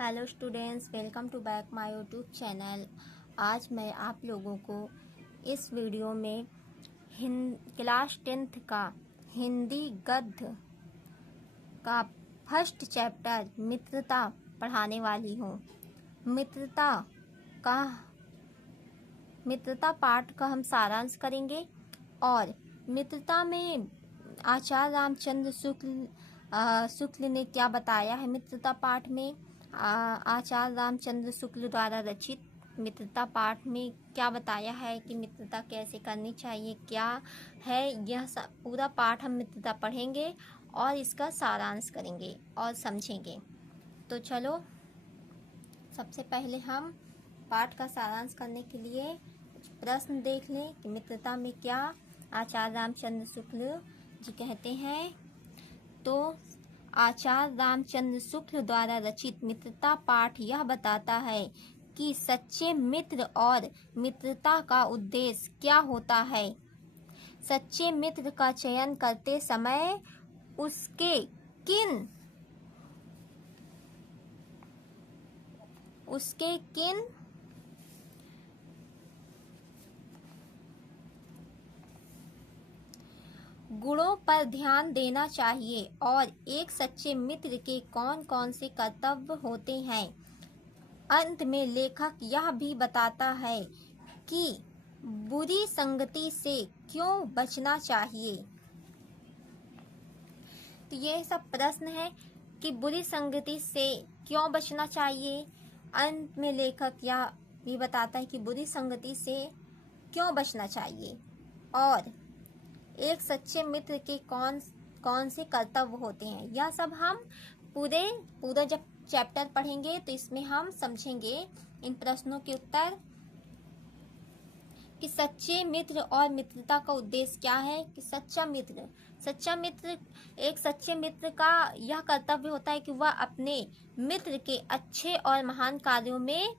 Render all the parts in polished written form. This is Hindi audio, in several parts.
Hello students, welcome to back my YouTube channel. आज मैं आप लोगों को इस वीडियो में क्लास 10th का हिंदी गद्य का फर्स्ट चैप्टर मित्रता पढ़ाने वाली हूँ। मित्रता पाठ का हम सारांश करेंगे और मित्रता में आचार्य रामचंद्र शुक्ल ने क्या बताया है। मित्रता पाठ में आचार्य रामचंद्र शुक्ल द्वारा रचित मित्रता पाठ में क्या बताया है कि मित्रता कैसे करनी चाहिए, क्या है यह पूरा पाठ हम मित्रता पढ़ेंगे और इसका सारांश करेंगे और समझेंगे। तो चलो सबसे पहले हम पाठ का सारांश करने के लिए कुछ प्रश्न देख लें कि मित्रता में क्या आचार्य रामचंद्र शुक्ल जी कहते हैं। तो आचार्य रामचंद्र शुक्ल द्वारा रचित मित्रता पाठ यह बताता है कि सच्चे मित्र और मित्रता का उद्देश्य क्या होता है। सच्चे मित्र का चयन करते समय उसके किन गुणों पर ध्यान देना चाहिए और एक सच्चे मित्र के कौन कौन से कर्तव्य होते हैं। अंत में लेखक यह भी बताता है कि बुरी संगति से क्यों बचना चाहिए। तो ये सब प्रश्न है कि बुरी संगति से क्यों बचना चाहिए। अंत में लेखक यह भी बताता है कि बुरी संगति से क्यों बचना चाहिए और एक सच्चे मित्र के कौन से कर्तव्य होते हैं। यह सब हम पूरा जब चैप्टर पढ़ेंगे तो इसमें हम समझेंगे इन प्रश्नों के उत्तर कि सच्चे मित्र और मित्रता का उद्देश्य क्या है। कि एक सच्चे मित्र का यह कर्तव्य होता है कि वह अपने मित्र के अच्छे और महान कार्यों में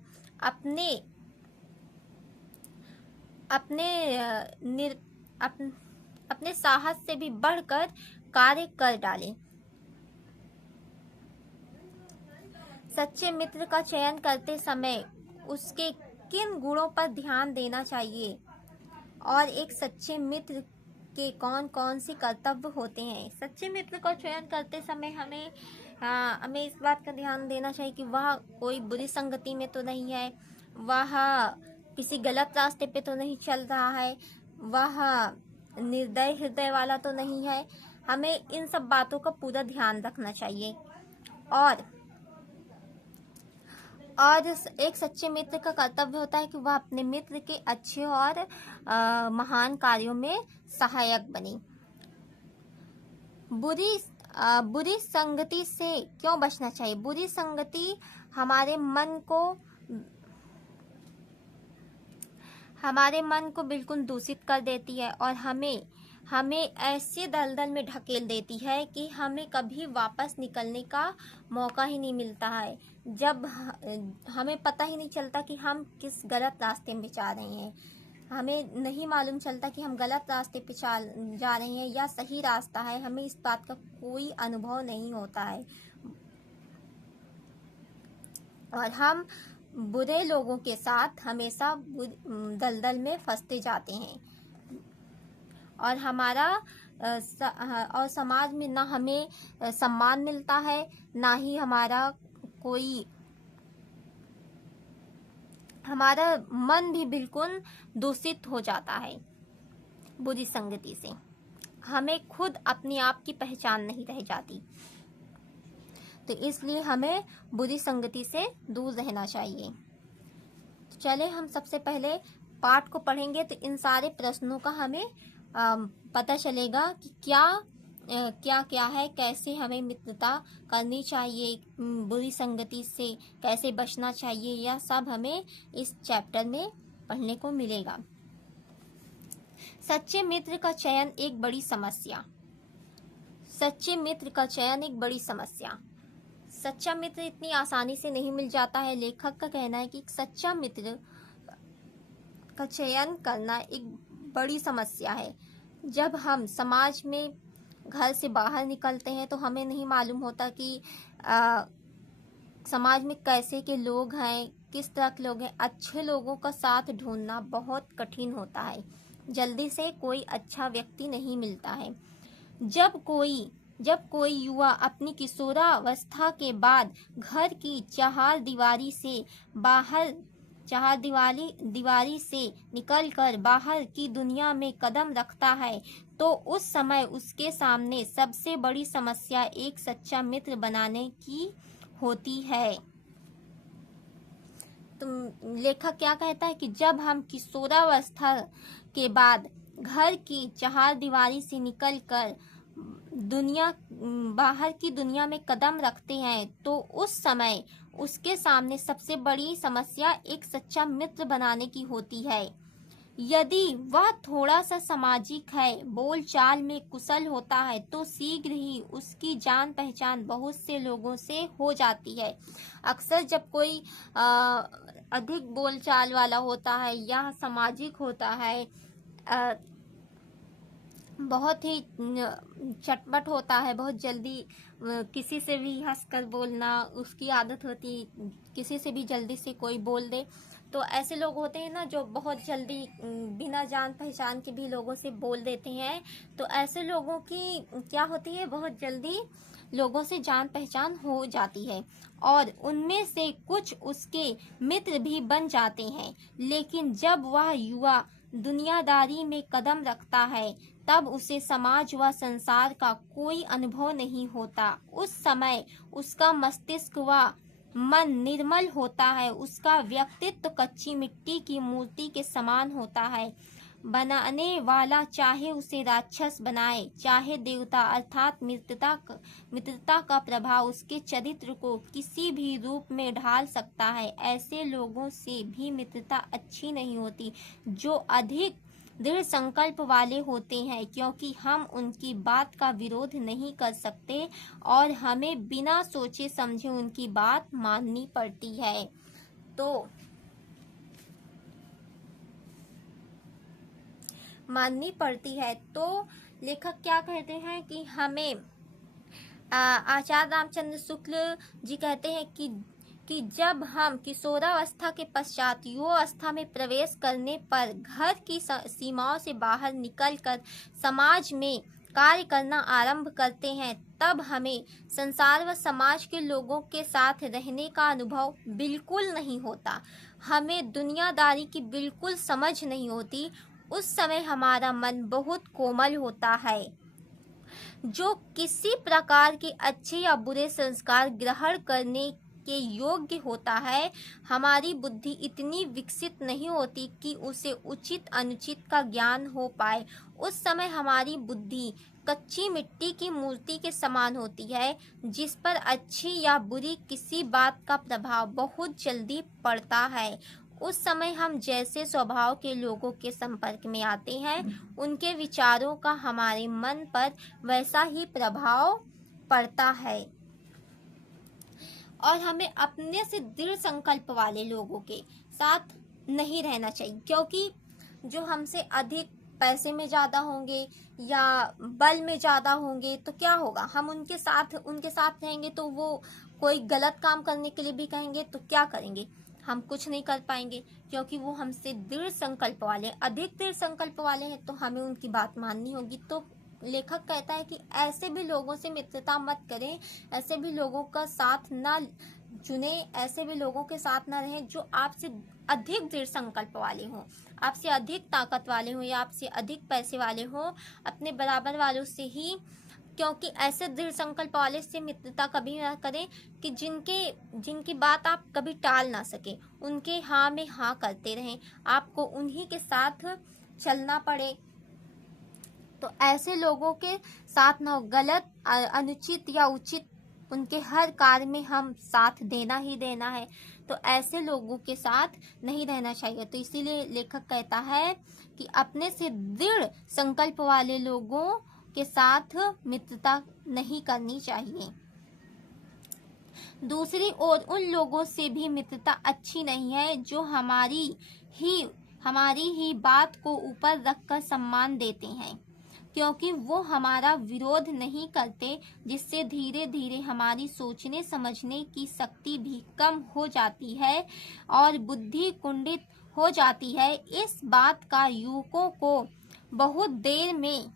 अपने साहस से भी बढ़कर कार्य कर डाले। सच्चे मित्र का चयन करते समय उसके किन गुणों पर ध्यान देना चाहिए और एक सच्चे मित्र के कौन कौन से कर्तव्य होते हैं। सच्चे मित्र का चयन करते समय हमें इस बात का ध्यान देना चाहिए कि वह कोई बुरी संगति में तो नहीं है, वह किसी गलत रास्ते पे तो नहीं चल रहा है, वह निर्दय हृदय वाला तो नहीं है। हमें इन सब बातों का पूरा ध्यान रखना चाहिए और एक सच्चे मित्र का कर्तव्य होता है कि वह अपने मित्र के अच्छे और महान कार्यों में सहायक बने। बुरी संगति से क्यों बचना चाहिए। बुरी संगति हमारे मन को बिल्कुल दूषित कर देती है और हमें ऐसे दलदल में ढकेल देती है कि हमें कभी वापस निकलने का मौका ही नहीं मिलता है। जब हमें पता ही नहीं चलता कि हम किस गलत रास्ते में जा रहे हैं, हमें नहीं मालूम चलता कि हम गलत रास्ते पे जा रहे हैं या सही रास्ता है, हमें इस बात का कोई अनुभव नहीं होता है और हम बुरे लोगों के साथ हमेशा दलदल में फंसते जाते हैं और और समाज में ना हमें सम्मान मिलता है, ना ही हमारा मन भी बिल्कुल दूषित हो जाता है। बुरी संगति से हमें खुद अपने आप की पहचान नहीं रह जाती। तो इसलिए हमें बुरी संगति से दूर रहना चाहिए। तो चले हम सबसे पहले पाठ को पढ़ेंगे तो इन सारे प्रश्नों का हमें पता चलेगा कि क्या है, कैसे हमें मित्रता करनी चाहिए, बुरी संगति से कैसे बचना चाहिए, यह सब हमें इस चैप्टर में पढ़ने को मिलेगा। सच्चे मित्र का चयन एक बड़ी समस्या। सच्चा मित्र इतनी आसानी से नहीं मिल जाता है। लेखक का कहना है कि सच्चा मित्र का चयन करना एक बड़ी समस्या है। जब हम समाज में घर से बाहर निकलते हैं तो हमें नहीं मालूम होता कि समाज में कैसे के लोग हैं, किस तरह के लोग हैं। अच्छे लोगों का साथ ढूंढना बहुत कठिन होता है, जल्दी से कोई अच्छा व्यक्ति नहीं मिलता है। जब कोई युवा अपनी किशोरावस्था के बाद घर की दीवारी से निकलकर बाहर की दुनिया में कदम रखता है, तो उस समय उसके सामने सबसे बड़ी समस्या एक सच्चा मित्र बनाने की होती है। तो लेखक क्या कहता है कि जब हम किशोरावस्था के बाद घर की चारदीवारी से निकलकर बाहर की दुनिया में कदम रखते हैं, तो उस समय उसके सामने सबसे बड़ी समस्या एक सच्चा मित्र बनाने की होती है। यदि वह थोड़ा सा सामाजिक है, बोलचाल में कुशल होता है, तो शीघ्र ही उसकी जान पहचान बहुत से लोगों से हो जाती है। अक्सर जब कोई अधिक बोलचाल वाला होता है या सामाजिक होता है, बहुत ही चटपट होता है, बहुत जल्दी किसी से भी हंसकर बोलना उसकी आदत होती, किसी से भी जल्दी से कोई बोल दे। तो ऐसे लोग होते हैं ना जो बहुत जल्दी बिना जान पहचान के भी लोगों से बोल देते हैं। तो ऐसे लोगों की क्या होती है, बहुत जल्दी लोगों से जान पहचान हो जाती है और उनमें से कुछ उसके मित्र भी बन जाते हैं। लेकिन जब वह युवा दुनियादारी में कदम रखता है, तब उसे समाज व संसार का कोई अनुभव नहीं होता। उस समय उसका मस्तिष्क व मन निर्मल होता है, उसका व्यक्तित्व कच्ची मिट्टी की मूर्ति के समान होता है। बनाने वाला चाहे उसे राक्षस बनाए, चाहे देवता, अर्थात मित्रता का प्रभाव उसके चरित्र को किसी भी रूप में ढाल सकता है। ऐसे लोगों से भी मित्रता अच्छी नहीं होती जो अधिक दृढ़ संकल्प वाले होते हैं, क्योंकि हम उनकी बात का विरोध नहीं कर सकते और हमें बिना सोचे समझे उनकी बात माननी पड़ती है। तो लेखक क्या कहते हैं कि हमें आचार्य रामचंद्र शुक्ल जी कहते हैं कि जब हम किशोरावस्था के पश्चात युवावस्था में प्रवेश करने पर घर की सीमाओं से बाहर निकलकर समाज में कार्य करना आरंभ करते हैं, तब हमें संसार व समाज के लोगों के साथ रहने का अनुभव बिल्कुल नहीं होता। हमें दुनियादारी की बिल्कुल समझ नहीं होती। उस समय हमारा मन बहुत कोमल होता है, जो किसी प्रकार के अच्छे या बुरे संस्कार ग्रहण करने के योग्य होता है। हमारी बुद्धि इतनी विकसित नहीं होती कि उसे उचित अनुचित का ज्ञान हो पाए। उस समय हमारी बुद्धि कच्ची मिट्टी की मूर्ति के समान होती है, जिस पर अच्छी या बुरी किसी बात का प्रभाव बहुत जल्दी पड़ता है। उस समय हम जैसे स्वभाव के लोगों के संपर्क में आते हैं, उनके विचारों का हमारे मन पर वैसा ही प्रभाव पड़ता है और हमें अपने से दृढ़ संकल्प वाले लोगों के साथ नहीं रहना चाहिए, क्योंकि जो हमसे अधिक पैसे में ज़्यादा होंगे या बल में ज़्यादा होंगे तो क्या होगा, हम उनके साथ रहेंगे तो वो कोई गलत काम करने के लिए भी कहेंगे तो क्या करेंगे, हम कुछ नहीं कर पाएंगे, क्योंकि वो हमसे दृढ़ संकल्प वाले, अधिक दृढ़ संकल्प वाले हैं, तो हमें उनकी बात माननी होगी। तो लेखक कहता है कि ऐसे भी लोगों से मित्रता मत करें, ऐसे भी लोगों का साथ ना चुने, ऐसे भी लोगों के साथ ना रहें जो आपसे अधिक दृढ़ संकल्प वाले हों, आपसे अधिक ताकत वाले हों या आपसे अधिक पैसे वाले हों। अपने बराबर वालों से ही, क्योंकि ऐसे दृढ़ संकल्प वाले से मित्रता कभी ना करें कि जिनकी बात आप कभी टाल ना सके, उनके हाँ में हाँ करते रहें, आपको उन्हीं के साथ चलना पड़े। तो ऐसे लोगों के साथ ना गलत, अनुचित या उचित, उनके हर कार्य में हम साथ देना ही देना है। तो ऐसे लोगों के साथ नहीं रहना चाहिए। तो इसीलिए लेखक कहता है कि अपने से दृढ़ संकल्प वाले लोगों के साथ मित्रता नहीं करनी चाहिए। दूसरी ओर उन लोगों से भी मित्रता अच्छी नहीं है जो हमारी ही बात को ऊपर रखकर सम्मान देते हैं। क्योंकि वो हमारा विरोध नहीं करते, जिससे धीरे धीरे हमारी सोचने समझने की शक्ति भी कम हो जाती है और बुद्धि कुंठित हो जाती है। इस बात का युवकों को बहुत देर में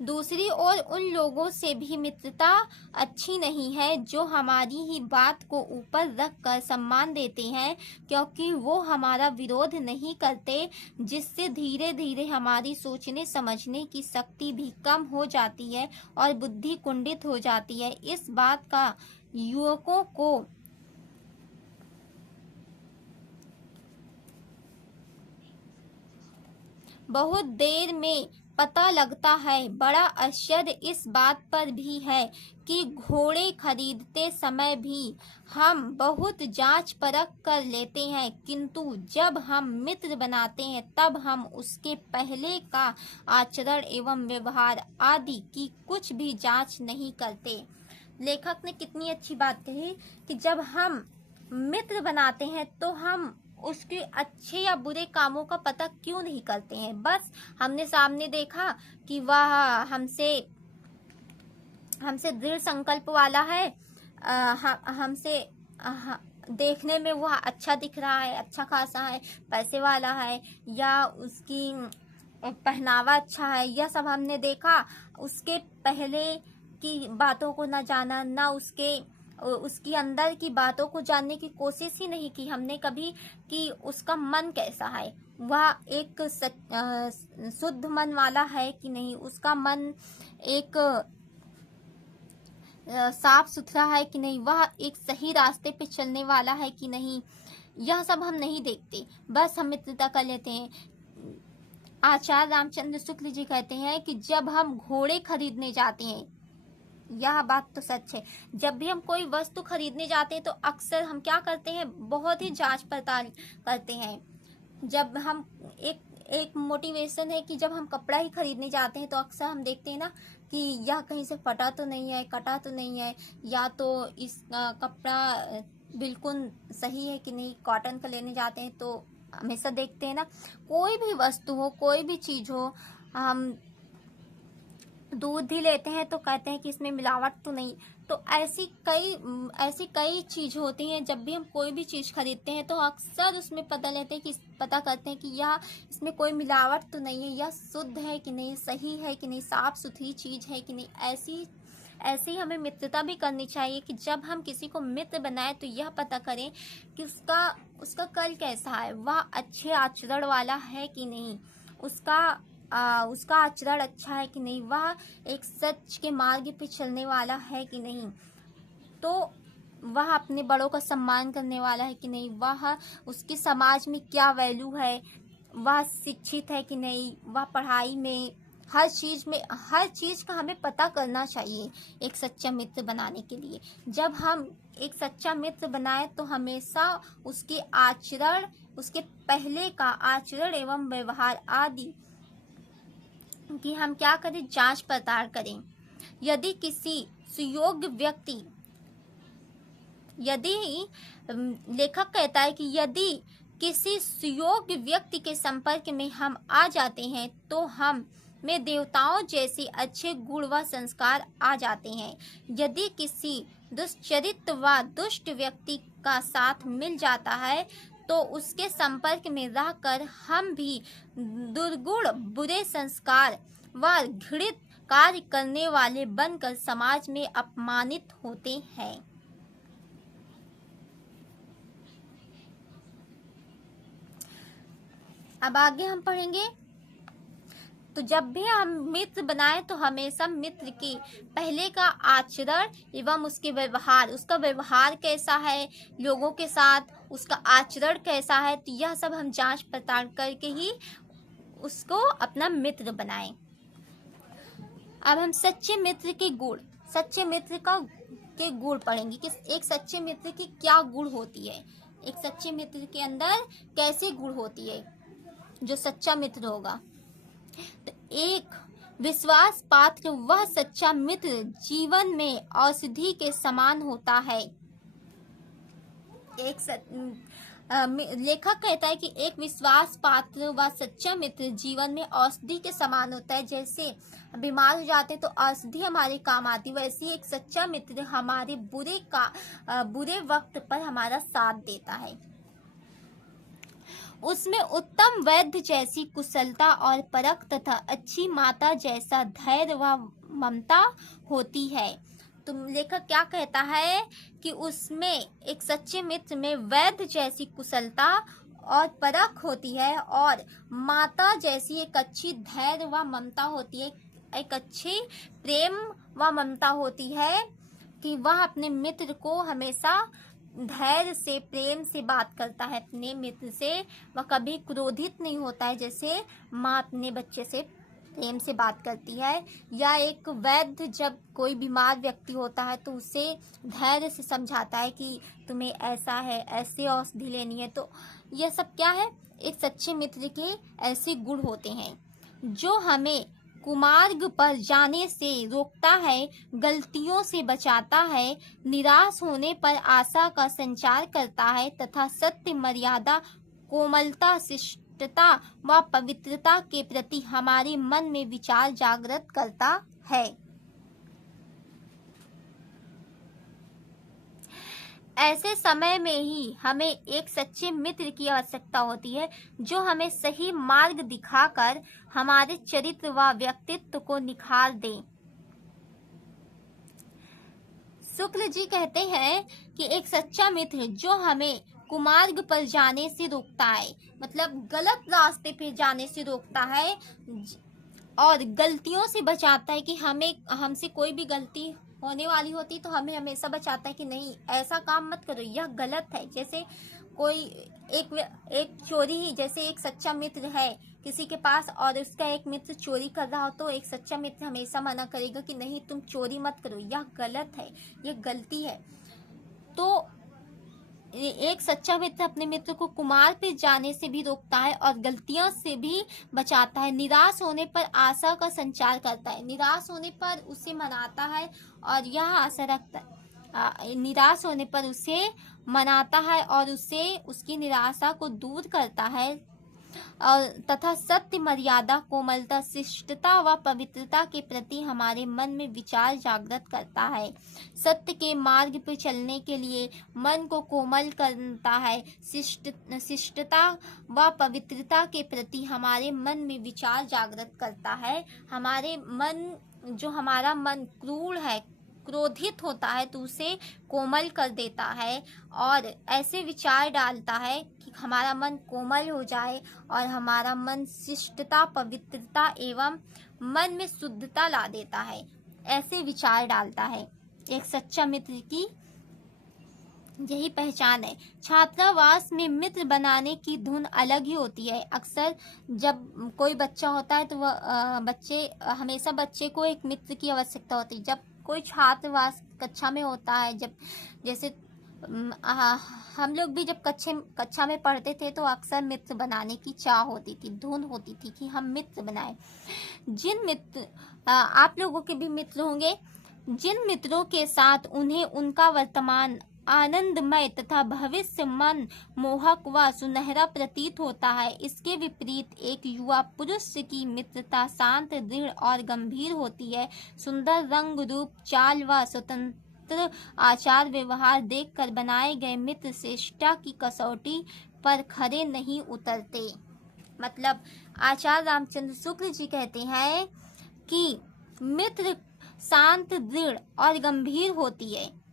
दूसरी ओर उन लोगों से भी मित्रता अच्छी नहीं है जो हमारी ही बात को ऊपर रख कर सम्मान देते हैं, क्योंकि वो हमारा विरोध नहीं करते, जिससे धीरे धीरे हमारी सोचने समझने की शक्ति भी कम हो जाती है और बुद्धि कुंठित हो जाती है। इस बात का युवकों को बहुत देर में पता लगता है। बड़ा आश्चर्य इस बात पर भी है कि घोड़े खरीदते समय भी हम बहुत जांच परख कर लेते हैं, किंतु जब हम मित्र बनाते हैं तब हम उसके पहले का आचरण एवं व्यवहार आदि की कुछ भी जांच नहीं करते। लेखक ने कितनी अच्छी बात कही कि जब हम मित्र बनाते हैं तो हम उसके अच्छे या बुरे कामों का पता क्यों नहीं करते हैं। बस हमने सामने देखा कि वह हमसे दृढ़ संकल्प वाला है, हमसे देखने में वह अच्छा दिख रहा है, अच्छा खासा है, पैसे वाला है, या उसकी पहनावा अच्छा है, यह सब हमने देखा। उसके पहले की बातों को न जाना, न उसकी अंदर की बातों को जानने की कोशिश ही नहीं की हमने कभी कि उसका मन कैसा है, वह एक शुद्ध मन वाला है कि नहीं, उसका मन एक साफ सुथरा है कि नहीं, वह एक सही रास्ते पे चलने वाला है कि नहीं, यह सब हम नहीं देखते, बस हम मित्रता कर लेते हैं। आचार्य रामचंद्र शुक्ल जी कहते हैं कि जब हम घोड़े खरीदने जाते हैं, यह बात तो सच है, जब भी हम कोई वस्तु खरीदने जाते हैं तो अक्सर हम क्या करते हैं, बहुत ही जांच पड़ताल करते हैं। जब हम एक मोटिवेशन है कि जब हम कपड़ा ही खरीदने जाते हैं तो अक्सर हम देखते हैं ना कि यह कहीं से फटा तो नहीं है, कटा तो नहीं है, या तो इस कपड़ा बिल्कुल सही है कि नहीं। कॉटन का लेने जाते हैं तो हमेशा देखते हैं ना, कोई भी वस्तु हो, कोई भी चीज हो, हम दूध ही लेते हैं तो कहते हैं कि इसमें मिलावट तो नहीं। तो ऐसी कई चीज होती हैं, जब भी हम कोई भी चीज खरीदते हैं तो अक्सर उसमें पता करते हैं कि यह इसमें कोई मिलावट तो नहीं है, यह शुद्ध है कि नहीं, सही है कि नहीं, साफ सुथरी चीज है कि नहीं। ऐसे ही हमें मित्रता भी करनी चाहिए कि जब हम किसी को मित्र बनाए तो यह पता करें कि उसका कल कैसा है, वह अच्छे आचरण वाला है कि नहीं, उसका आचरण अच्छा है कि नहीं, वह एक सच के मार्ग पे चलने वाला है कि नहीं, तो वह अपने बड़ों का सम्मान करने वाला है कि नहीं, वह उसकी समाज में क्या वैल्यू है, वह शिक्षित है कि नहीं, वह पढ़ाई में हर चीज का हमें पता करना चाहिए एक सच्चा मित्र बनाने के लिए। जब हम एक सच्चा मित्र बनाए तो हमेशा उसके आचरण, उसके पहले का आचरण एवं व्यवहार आदि कि हम क्या करें, जांच पड़ताल करें। यदि किसी सुयोग्य व्यक्ति, लेखक कहता है कि यदि किसी सुयोग्य व्यक्ति के संपर्क में हम आ जाते हैं तो हम में देवताओं जैसे अच्छे गुण व संस्कार आ जाते हैं। यदि किसी दुष्चरित्र व दुष्ट व्यक्ति का साथ मिल जाता है तो उसके संपर्क में रहकर हम भी दुर्गुण, बुरे संस्कार व घृणित कार्य करने वाले बनकर समाज में अपमानित होते हैं। अब आगे हम पढ़ेंगे। तो जब भी हम मित्र बनाए तो हमेशा मित्र के पहले का आचरण एवं उसके व्यवहार, उसका व्यवहार कैसा है लोगों के साथ, उसका आचरण कैसा है, तो यह सब हम जांच पड़ताल करके ही उसको अपना मित्र बनाएं। अब हम सच्चे मित्र के गुण, सच्चे मित्र के गुण पढ़ेंगे कि एक सच्चे मित्र की क्या गुण होती है, एक सच्चे मित्र के अंदर कैसे गुण होती है जो सच्चा मित्र होगा। तो एक विश्वास पात्र वह सच्चा मित्र जीवन में औषधि के समान होता है। लेखक कहता है कि एक विश्वास पात्र व सच्चा मित्र जीवन में औषधि के समान होता है। जैसे बीमार हो जाते हैं तो औषधि हमारे काम आती है, वैसे ही एक सच्चा मित्र हमारे बुरे वक्त पर हमारा साथ देता है। उसमें उत्तम वैद्य जैसी कुशलता और परख तथा अच्छी माता जैसा धैर्य व ममता होती है। तो लेखक क्या कहता है कि उसमें एक सच्चे मित्र में वैद्य जैसी कुशलता और परख होती है और माता जैसी एक अच्छी धैर्य व ममता होती है, एक अच्छी प्रेम व ममता होती है कि वह अपने मित्र को हमेशा धैर्य से प्रेम से बात करता है अपने मित्र से। वह कभी क्रोधित नहीं होता है जैसे माँ अपने बच्चे से प्रेम से बात करती है। या एक वैद्य जब कोई बीमार व्यक्ति होता है तो उसे धैर्य से समझाता है कि तुम्हें ऐसा है, ऐसे औषधि लेनी है। तो यह सब क्या है, एक सच्चे मित्र के ऐसे गुण होते हैं जो हमें कुमार्ग पर जाने से रोकता है, गलतियों से बचाता है, निराश होने पर आशा का संचार करता है तथा सत्य, मर्यादा, कोमलता, शिष्टता व पवित्रता के प्रति हमारे मन में विचार जागृत करता है। ऐसे समय में ही हमें एक सच्चे मित्र की आवश्यकता होती है जो हमें सही मार्ग दिखाकर हमारे चरित्र व व्यक्तित्व को निखार दे। शुक्ल जी कहते हैं कि एक सच्चा मित्र जो हमें कुमार्ग पर जाने से रोकता है, मतलब गलत रास्ते पे जाने से रोकता है और गलतियों से बचाता है कि हमसे कोई भी गलती होने वाली होती तो हमें हमेशा बचाता है कि नहीं ऐसा काम मत करो, यह गलत है। जैसे कोई एक चोरी ही, जैसे एक सच्चा मित्र है किसी के पास और उसका एक मित्र चोरी कर रहा हो तो एक सच्चा मित्र हमेशा मना करेगा कि नहीं तुम चोरी मत करो, यह गलत है, यह गलती है। तो एक सच्चा मित्र अपने मित्र को कुमार पे जाने से भी रोकता है और गलतियों से भी बचाता है। निराश होने पर आशा का संचार करता है, निराश होने पर उसे मनाता है और यह आशा रखता है, निराश होने पर उसे मनाता है और उसे उसकी निराशा को दूर करता है और तथा सत्य, मर्यादा, कोमलता, शिष्टता व पवित्रता के प्रति हमारे मन में विचार जागृत करता है। सत्य के मार्ग पर चलने के लिए मन को कोमल करता है। शिष्टता व पवित्रता के प्रति हमारे मन में विचार जागृत करता है। हमारा मन क्रूर है, क्रोधित होता है तो उसे कोमल कर देता है और ऐसे विचार डालता है कि हमारा मन कोमल हो जाए और हमारा मन शिष्टता, पवित्रता एवं मन में शुद्धता ला देता है। ऐसे विचार डालता है। एक सच्चा मित्र की यही पहचान है। छात्रावास में मित्र बनाने की धुन अलग ही होती है। अक्सर जब कोई बच्चा होता है तो वह हमेशा बच्चे को एक मित्र की आवश्यकता होती है। जब कोई छात्रावास कक्षा में होता है, जैसे हम लोग भी जब कक्षा में पढ़ते थे तो अक्सर मित्र बनाने की चाह होती थी, धुन होती थी कि हम मित्र बनाएं। आप लोगों के भी मित्र होंगे, जिन मित्रों के साथ उन्हें उनका वर्तमान आनंदमय तथा भविष्य मन मोहक व सुनहरा प्रतीत होता है। इसके विपरीत एक युवा पुरुष की मित्रता शांत, दृढ़ और गंभीर होती है। सुंदर रंग, रूप, चाल व स्वतंत्र आचार व्यवहार देखकर बनाए गए मित्र श्रेष्ठता की कसौटी पर खरे नहीं उतरते। मतलब आचार्य रामचंद्र शुक्ल जी कहते हैं कि मित्र शांत, दृढ़ और गंभीर होती है।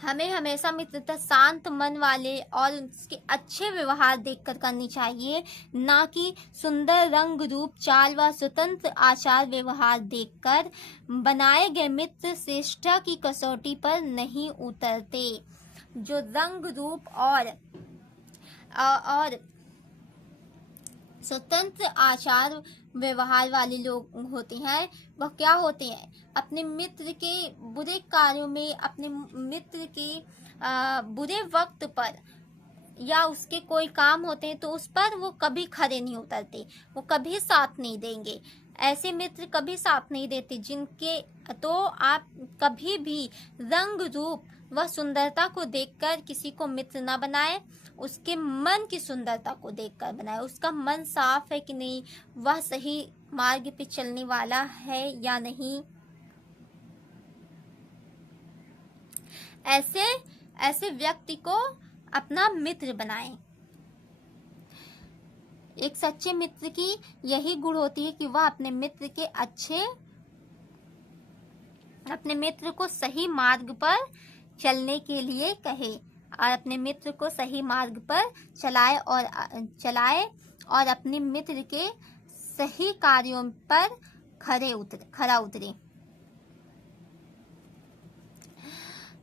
हमें हमेशा मित्रता शांत मन वाले और उसके अच्छे व्यवहार देखकर करनी चाहिए, ना कि सुंदर रंग, रूप, चाल व स्वतंत्र आचार व्यवहार देखकर। बनाए गए मित्र श्रेष्ठता की कसौटी पर नहीं उतरते। जो रंग, रूप और स्वतंत्र आचार व्यवहार वाले लोग होते हैं वह क्या होते हैं, अपने मित्र के बुरे कार्यों में, अपने मित्र के बुरे वक्त पर या उसके कोई काम होते हैं तो उस पर वो कभी खरे नहीं उतरते, वो कभी साथ नहीं देंगे। ऐसे मित्र कभी साथ नहीं देते जिनके तो आप कभी भी रंग रूप व सुंदरता को देखकर किसी को मित्र न बनाए, उसके मन की सुंदरता को देखकर बनाए। उसका मन साफ है कि नहीं, वह सही मार्ग पे चलने वाला है या नहीं। ऐसे व्यक्ति को अपना मित्र बनाएं। एक सच्चे मित्र की यही गुण होती है कि वह अपने मित्र को सही मार्ग पर चलने के लिए कहे और अपने मित्र को सही मार्ग पर चलाए और अपने मित्र के सही कार्यों पर खरा उतरे।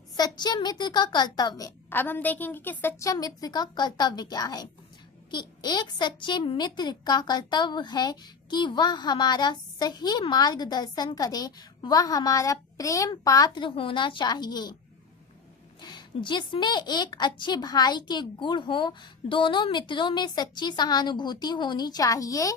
सच्चे मित्र का कर्तव्य। अब हम देखेंगे कि सच्चा मित्र का कर्तव्य क्या है। कि एक सच्चे मित्र का कर्तव्य है कि वह हमारा सही मार्गदर्शन करे, वह हमारा प्रेम पात्र होना चाहिए, जिसमें एक अच्छे भाई के गुण हो। दोनों मित्रों में सच्ची सहानुभूति होनी चाहिए,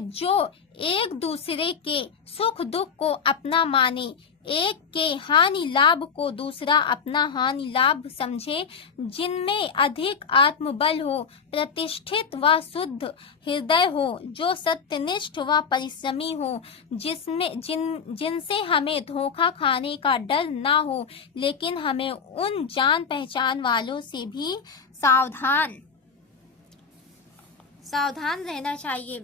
जो एक दूसरे के सुख दुख को अपना माने, एक के हानि लाभ को दूसरा अपना हानि लाभ समझे, जिनमें अधिक आत्मबल हो, प्रतिष्ठित व शुद्ध हृदय हो, जो सत्यनिष्ठ व परिश्रमी हो, जिनसे हमें धोखा खाने का डर ना हो, लेकिन हमें उन जान पहचान वालों से भी सावधान रहना चाहिए।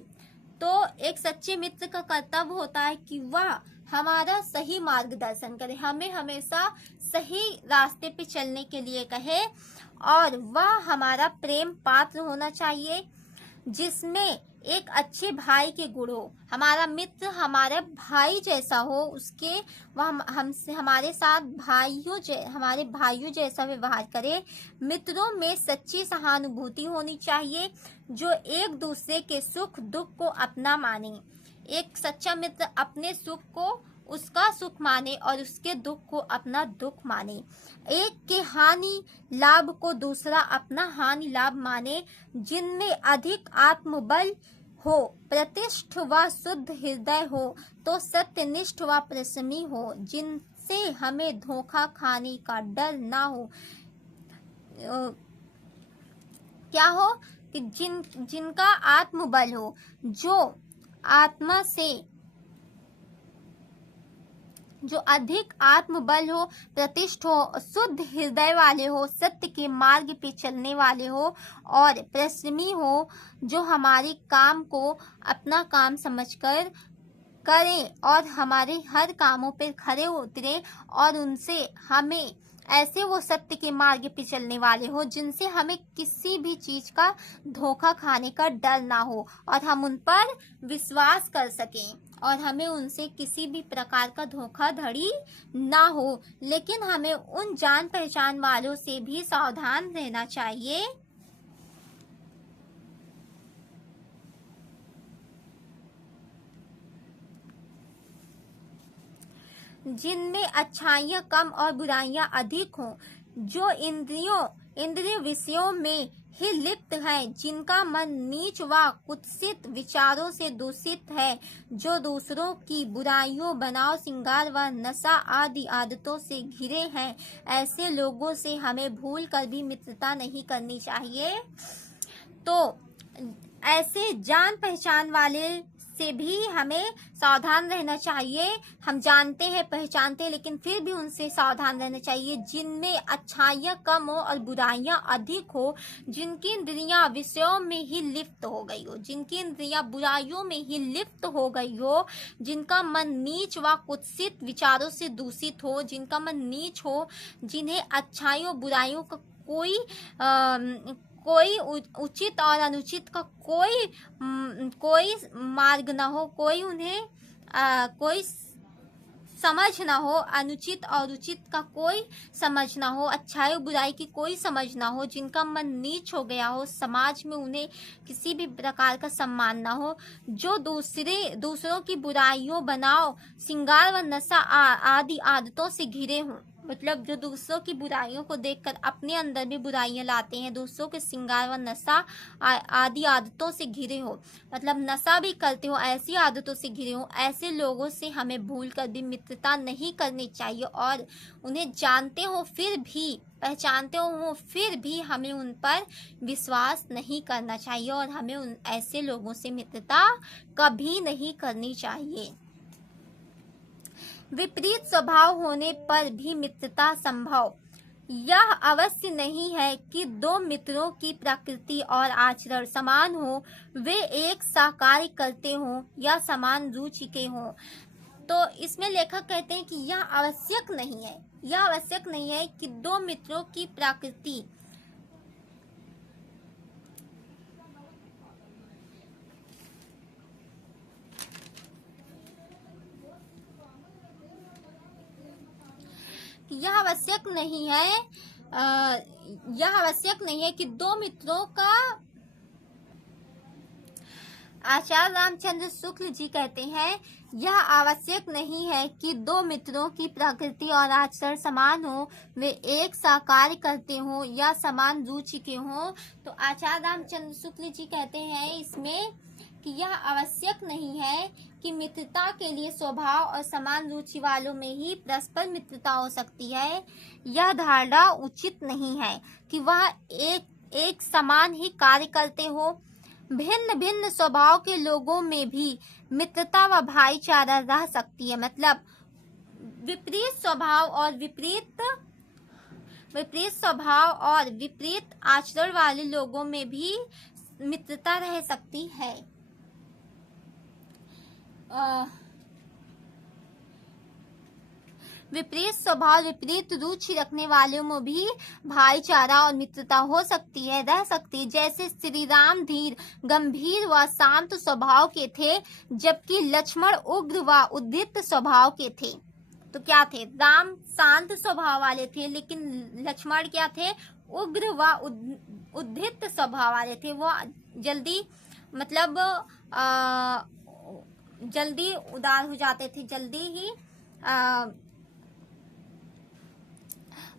तो एक सच्चे मित्र का कर्तव्य होता है कि वह हमारा सही मार्गदर्शन करे, हमें हमेशा सही रास्ते पे चलने के लिए कहे, और वह हमारा प्रेम पात्र होना चाहिए, जिसमें एक अच्छे भाई के गुण हो। हमारा मित्र हमारे भाई जैसा हो, वह हमसे हमारे साथ हमारे भाइयों जैसा व्यवहार करे। मित्रों में सच्ची सहानुभूति होनी चाहिए, जो एक दूसरे के सुख दुख को अपना माने। एक सच्चा मित्र अपने सुख को उसका सुख माने और उसके दुख को अपना दुख माने। एक के हानि लाभ को दूसरा अपना हानि लाभ माने, जिनमें अधिक आत्मबल हो, प्रतिष्ठ व शुद्ध हृदय हो, तो सत्यनिष्ठ व परिश्रमी हो, जिनसे हमें धोखा खाने का डर ना हो। क्या हो कि जिनका आत्मबल हो, जो अधिक आत्मबल हो, प्रतिष्ठ हो, शुद्ध हृदय वाले हो, सत्य के मार्ग पे चलने वाले हो और परिश्रमी हो, जो हमारे काम को अपना काम समझकर करें और हमारे हर कामों पे खरे उतरे, और उनसे हमें ऐसे वो सत्य के मार्ग पे चलने वाले हो, जिनसे हमें किसी भी चीज का धोखा खाने का डर ना हो और हम उन पर विश्वास कर सकें और हमें उनसे किसी भी प्रकार का धोखाधड़ी ना हो। लेकिन हमें उन जान पहचान वालों से भी सावधान रहना चाहिए जिनमें अच्छाइयाँ कम और बुराइयाँ अधिक हों, जो इंद्रिय विषयों में ही लिप्त है, जिनका मन नीच व कुत्सित विचारों से दूषित है, जो दूसरों की बुराइयों, बनाव, श्रृंगार व नशा आदि आदतों से घिरे हैं। ऐसे लोगों से हमें भूल कर भी मित्रता नहीं करनी चाहिए। तो ऐसे जान पहचान वाले से भी हमें सावधान रहना चाहिए। हम जानते हैं, पहचानते हैं, लेकिन फिर भी उनसे सावधान रहना चाहिए, जिनमें अच्छाइयाँ कम हो और बुराइयाँ अधिक हो, जिनकी इंद्रियां विषयों में ही लिप्त हो गई हो, जिनकी इंद्रियां बुराइयों में ही लिप्त हो गई हो, जिनका मन नीच व कुत्सित विचारों से दूषित हो, जिनका मन नीच हो, जिन्हें अच्छाइयों बुराइयों का कोई उचित और अनुचित का कोई मार्ग ना हो, कोई उन्हें कोई समझ ना हो, अनुचित और उचित का कोई समझ ना हो, अच्छाई बुराई की कोई समझ ना हो, जिनका मन नीच हो गया हो, समाज में उन्हें किसी भी प्रकार का सम्मान ना हो, जो दूसरों की बुराइयों, बनाव, श्रृंगार व नशा आदि आदतों से घिरे हों, मतलब जो दूसरों की बुराइयों को देखकर अपने अंदर भी बुराइयां लाते हैं, दूसरों के श्रृंगार व नशा आदि आदतों से घिरे हो, मतलब नशा भी करते हो, ऐसी आदतों से घिरे हो, ऐसे लोगों से हमें भूल कर भी मित्रता नहीं करनी चाहिए। और उन्हें जानते हो फिर भी, पहचानते हो फिर भी हमें उन पर विश्वास नहीं करना चाहिए और हमें उन ऐसे लोगों से मित्रता कभी नहीं करनी चाहिए। विपरीत स्वभाव होने पर भी मित्रता संभव। यह अवश्य नहीं है कि दो मित्रों की प्रकृति और आचरण समान हो, वे एक सा कार्य करते हों या समान रुचि के हों। तो इसमें लेखक कहते हैं कि यह आवश्यक नहीं है, यह आवश्यक नहीं है कि दो मित्रों की प्रकृति यह आवश्यक नहीं है यह आवश्यक नहीं है कि दो मित्रों का, आचार्य रामचंद्र शुक्ल जी कहते हैं यह आवश्यक नहीं है कि दो मित्रों की प्रकृति और आचरण समान हो, वे एक सा कार्य करते हों या समान रुचि के हों। तो आचार्य रामचंद्र शुक्ल जी कहते हैं इसमें कि यह आवश्यक नहीं है कि मित्रता के लिए स्वभाव और समान रुचि वालों में ही परस्पर मित्रता हो सकती है। यह धारणा उचित नहीं है कि वह एक समान ही कार्य करते हो। भिन्न भिन्न स्वभाव के लोगों में भी मित्रता व भाईचारा रह सकती है। मतलब विपरीत स्वभाव और विपरीत आचरण वाले लोगों में भी मित्रता रह सकती है। विपरीत स्वभाव, विपरीत रुचि रखने वालों में भी भाईचारा और मित्रता हो सकती है, रह सकती है। जैसे श्री राम धीर, गंभीर व शांत स्वभाव के थे, जबकि लक्ष्मण उग्र व उद्यत स्वभाव के थे। तो क्या थे? राम शांत स्वभाव वाले थे, लेकिन लक्ष्मण क्या थे? उग्र व उद्यत स्वभाव वाले थे। वो जल्दी मतलब जल्दी उदार हो जाते थे, जल्दी ही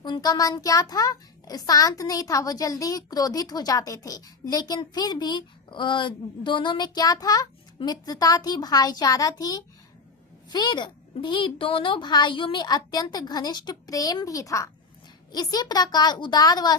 उनका मन क्या था? शांत नहीं था, वो जल्दी ही क्रोधित हो जाते थे। लेकिन फिर भी दोनों में क्या था? मित्रता थी, भाईचारा थी। फिर भी दोनों भाइयों में अत्यंत घनिष्ठ प्रेम भी था। इसी प्रकार उदार व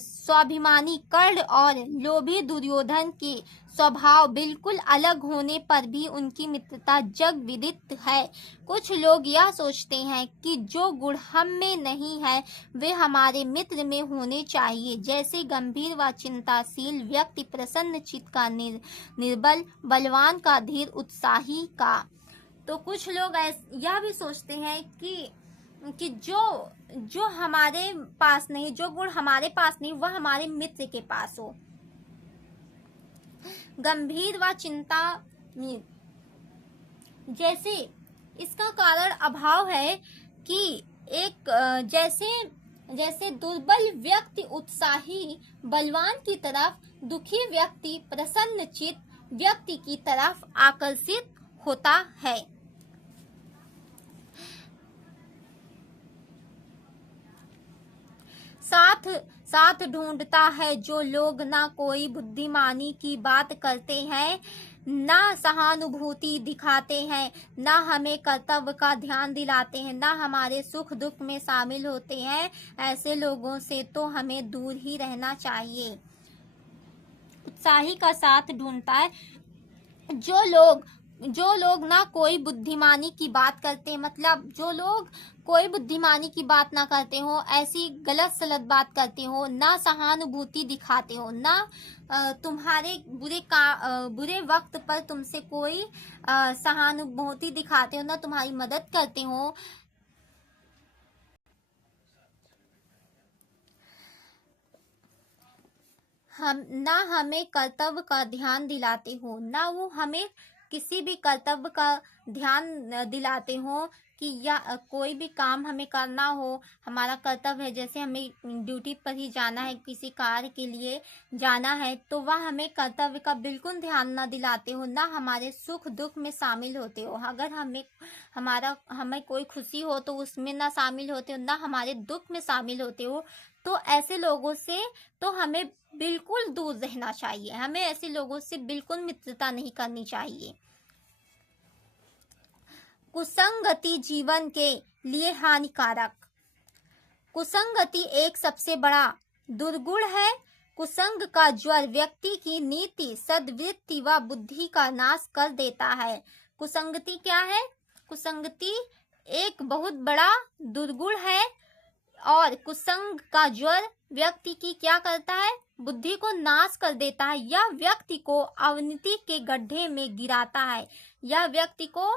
स्वाभिमानी कर्ण और लोभी दुर्योधन के स्वभाव बिल्कुल अलग होने पर भी उनकी मित्रता जग विदित है। कुछ लोग यह सोचते हैं कि जो गुण हम में नहीं है वे हमारे मित्र में होने चाहिए, जैसे गंभीर व चिंताशील व्यक्ति, प्रसन्न चित्त का निर्बल, बलवान का धीर, उत्साही का। तो कुछ लोग यह भी सोचते हैं कि जो हमारे पास नहीं, जो गुण हमारे पास नहीं वह हमारे मित्र के पास हो। गंभीर व चिंता, जैसे इसका कारण अभाव है कि एक जैसे दुर्बल व्यक्ति उत्साही बलवान की तरफ, दुखी व्यक्ति प्रसन्न चित्त व्यक्ति की तरफ आकर्षित होता है। साथ ढूंढता है जो लोग ना कोई बुद्धिमानी की बात करते हैं, ना सहानुभूति दिखाते हैं, ना हमें कर्तव्य का ध्यान दिलाते हैं, ना हमारे सुख दुख में शामिल होते हैं। ऐसे लोगों से तो हमें दूर ही रहना चाहिए। उत्साही का साथ ढूंढता है जो लोग ना कोई बुद्धिमानी की बात करते हैं, मतलब जो लोग कोई बुद्धिमानी की बात ना करते हो, ऐसी गलत सलत बात करते हो, ना सहानुभूति दिखाते हो, ना तुम्हारे बुरे वक्त पर तुमसे कोई सहानुभूति दिखाते हो, ना तुम्हारी मदद करते हो। ना हमें कर्तव्य का ध्यान दिलाते हो, ना वो हमें किसी भी कर्तव्य का ध्यान दिलाते हो कि या कोई भी काम हमें करना हो, हमारा कर्तव्य है, जैसे हमें ड्यूटी पर ही जाना है, किसी कार्य के लिए जाना है, तो वह हमें कर्तव्य का बिल्कुल ध्यान ना दिलाते हो, ना हमारे सुख दुख में शामिल होते हो। अगर हमें कोई खुशी हो तो उसमें ना शामिल होते हो, ना हमारे दुख में शामिल होते हो, तो ऐसे लोगों से तो हमें बिल्कुल दूर रहना चाहिए। हमें ऐसे लोगों से बिल्कुल मित्रता नहीं करनी चाहिए। कुसंगति जीवन के लिए हानिकारक। कुसंगति एक सबसे बड़ा दुर्गुण है। कुसंग का ज्वर व्यक्ति की नीति, सद्वृत्ति व बुद्धि का नाश कर देता है। कुसंगति क्या है? कुसंगति एक बहुत बड़ा दुर्गुण है और कुसंग का ज्वर व्यक्ति की क्या करता है? बुद्धि को नाश कर देता है। यह व्यक्ति को अवनति के गड्ढे में गिराता है। यह व्यक्ति को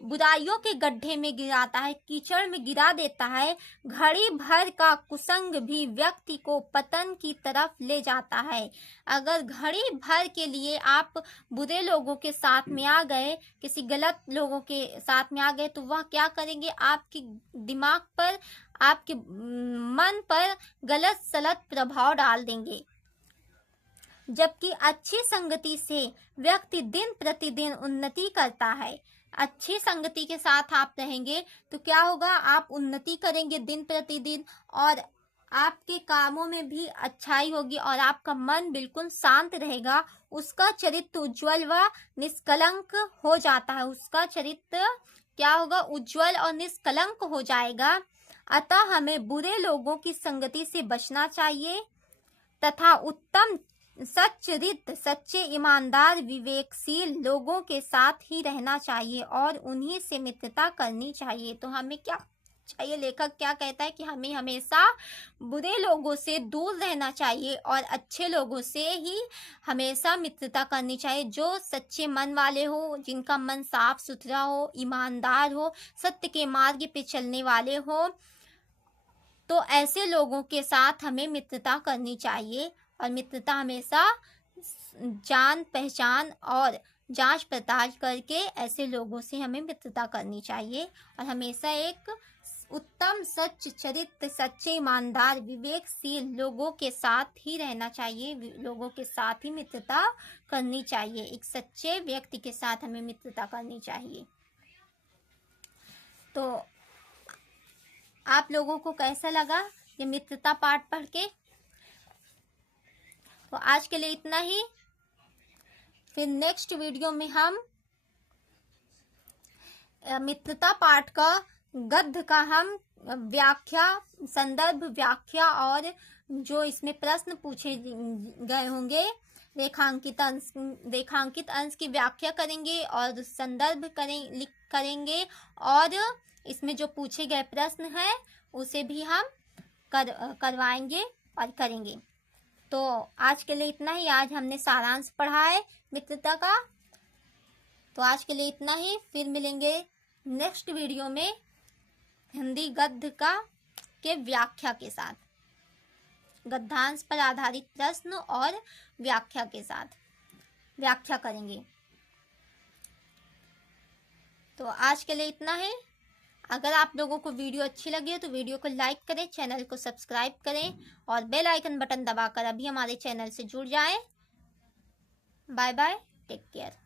बुराइयों के गड्ढे में गिराता है, कीचड़ में गिरा देता है। घड़ी भर का कुसंग भी व्यक्ति को पतन की तरफ ले जाता है। अगर घड़ी भर के लिए आप बुरे लोगों के साथ में आ गए, किसी गलत लोगों के साथ में आ गए, तो वह क्या करेंगे? आपके दिमाग पर, आपके मन पर गलत सलत प्रभाव डाल देंगे। जबकि अच्छी संगति से व्यक्ति दिन प्रतिदिन उन्नति करता है। अच्छी संगति के साथ आप रहेंगे तो क्या होगा? आप उन्नति करेंगे दिन प्रतिदिन, और आपके कामों में भी अच्छाई होगी और आपका मन बिल्कुल शांत रहेगा। उसका चरित्र उज्जवल व निष्कलंक हो जाता है। उसका चरित्र क्या होगा? उज्जवल और निष्कलंक हो जाएगा। अतः हमें बुरे लोगों की संगति से बचना चाहिए तथा उत्तम सच्चरित, सच्चे, ईमानदार, विवेकशील लोगों के साथ ही रहना चाहिए और उन्हीं से मित्रता करनी चाहिए। तो हमें क्या चाहिए? लेखक क्या कहता है कि हमें हमेशा बुरे लोगों से दूर रहना चाहिए और अच्छे लोगों से ही हमेशा मित्रता करनी चाहिए। जो सच्चे मन वाले हो, जिनका मन साफ सुथरा हो, ईमानदार हो, सत्य के मार्ग पे चलने वाले हो, तो ऐसे लोगों के साथ हमें मित्रता करनी चाहिए। और मित्रता हमेशा जान पहचान और जांच पड़ताल करके ऐसे लोगों से हमें मित्रता करनी चाहिए और हमेशा एक उत्तम, सच्च चरित्र, सच्चे, ईमानदार, विवेकशील लोगों के साथ ही रहना चाहिए। लोगों के साथ ही मित्रता करनी चाहिए। एक सच्चे व्यक्ति के साथ हमें मित्रता करनी चाहिए। तो आप लोगों को कैसा लगा ये मित्रता पाठ पढ़ के? तो आज के लिए इतना ही। फिर नेक्स्ट वीडियो में हम मित्रता पाठ का गद्य का हम व्याख्या, संदर्भ व्याख्या और जो इसमें प्रश्न पूछे गए होंगे, रेखांकित अंश की व्याख्या करेंगे और संदर्भ करेंगे और इसमें जो पूछे गए प्रश्न है उसे भी हम करवाएंगे और करेंगे। तो आज के लिए इतना ही। आज हमने सारांश पढ़ा है मित्रता का। तो आज के लिए इतना ही। फिर मिलेंगे नेक्स्ट वीडियो में हिंदी गद्य के व्याख्या के साथ, गद्यांश पर आधारित प्रश्न और व्याख्या के साथ व्याख्या करेंगे। तो आज के लिए इतना है। अगर आप लोगों को वीडियो अच्छी लगी हो तो वीडियो को लाइक करें, चैनल को सब्सक्राइब करें और बेल आइकन बटन दबाकर अभी हमारे चैनल से जुड़ जाएं। Bye bye, take care.